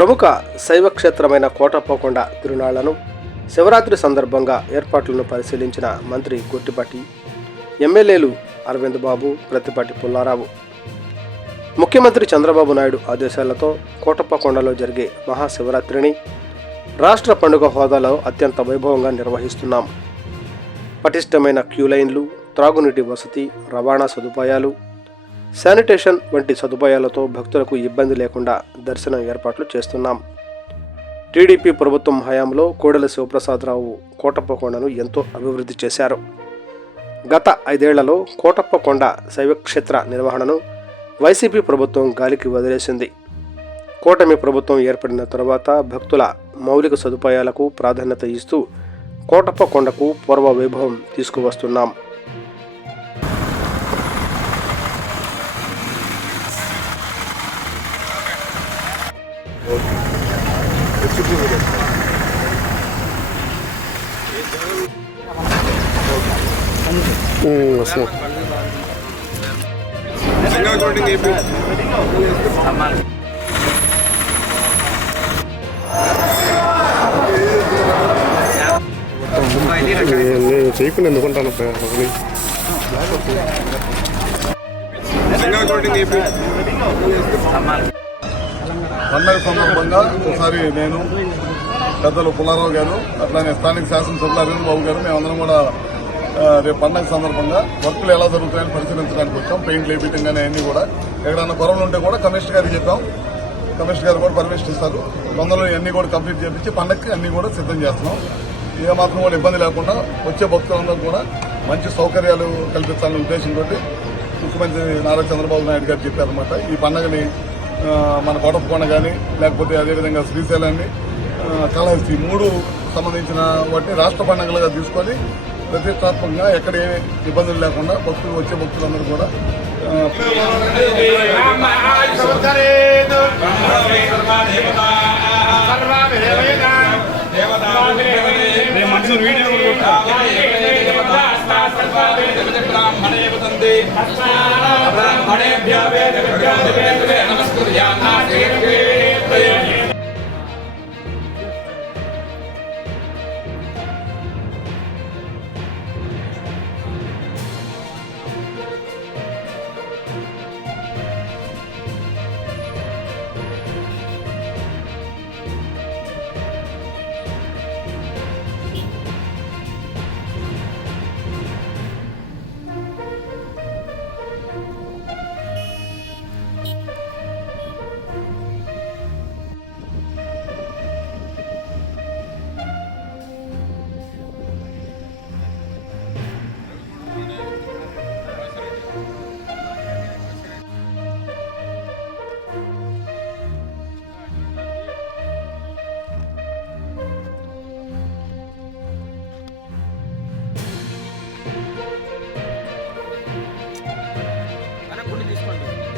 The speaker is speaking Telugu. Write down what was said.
ప్రముఖ శైవ క్షేత్రమైన కోటప్పకొండ తిరునాళ్లను శివరాత్రి సందర్భంగా ఏర్పాట్లను పరిశీలించిన మంత్రి గొట్టిపాటి, ఎమ్మెల్యేలు అరవింద్ బాబు, ప్రత్తిపాటి పుల్లారావు. ముఖ్యమంత్రి చంద్రబాబు నాయుడు ఆదేశాలతో కోటప్పకొండలో జరిగే మహాశివరాత్రిని రాష్ట్ర పండుగ హోదాలో అత్యంత వైభవంగా నిర్వహిస్తున్నాం. పటిష్టమైన క్యూలైన్లు, త్రాగునీటి వసతి, రవాణా సదుపాయాలు, శానిటేషన్ వంటి సదుపాయాలతో భక్తులకు ఇబ్బంది లేకుండా దర్శనం ఏర్పాట్లు చేస్తున్నాం. టీడీపీ ప్రభుత్వం హయాంలో కోడెల శివప్రసాదరావు కోటప్పకొండను ఎంతో అభివృద్ధి చేశారు. గత 5 ఏళ్లలో కోటప్పకొండ శైవక్షేత్ర నిర్వహణను వైసీపీ ప్రభుత్వం గాలికి వదిలేసింది. కూటమి ప్రభుత్వం ఏర్పడిన తర్వాత భక్తుల మౌలిక సదుపాయాలకు ప్రాధాన్యత ఇస్తూ కోటప్పకొండకు పూర్వ వైభవం తీసుకువస్తున్నాం. చేయకుండా ఎందుకుంటాను పండగ సందర్భంగా ఒకసారి నేను, పెద్దలు పుల్లారావు గారు, అట్లానే స్థానిక శాసనసభ్యులు అరవింద్ బాబు గారు, మేమందరం కూడా రేపు పండగ సందర్భంగా వర్కులు ఎలా జరుగుతాయని పరిశీలించడానికి వచ్చాం. పెయింట్లు వేయటం కానీ అన్నీ కూడా ఎక్కడన్నా కొరవలు ఉంటే కూడా కమిషనర్ గారికి చెప్పాం. కమిషనర్ గారు కూడా పర్మిషన్ ఇస్తారు. తొందరలో అన్ని కూడా కంప్లీట్ చేయించి పండగకి అన్ని కూడా సిద్ధం చేస్తున్నాం. ఏమాత్రం కూడా ఇబ్బంది లేకుండా వచ్చే భక్తులందరూ కూడా మంచి సౌకర్యాలు కల్పించాలనే ఉద్దేశంతో ముఖ్యమంత్రి నారా చంద్రబాబు నాయుడు గారు చెప్పారన్నమాట. ఈ పండుగని మన కోటప్పకొండ కానీ, లేకపోతే అదేవిధంగా శ్రీశైలాన్ని, కాళహస్తి 3 సంబంధించిన వాటిని రాష్ట్ర పండుగలుగా తీసుకొని ప్రతిష్టాత్మకంగా ఎక్కడ ఏ ఇబ్బందులు లేకుండా భక్తులు వచ్చే భక్తులందరూ కూడా బ్రాహ్మణేభ్యో వేద విద్యా నమస్కృత్యా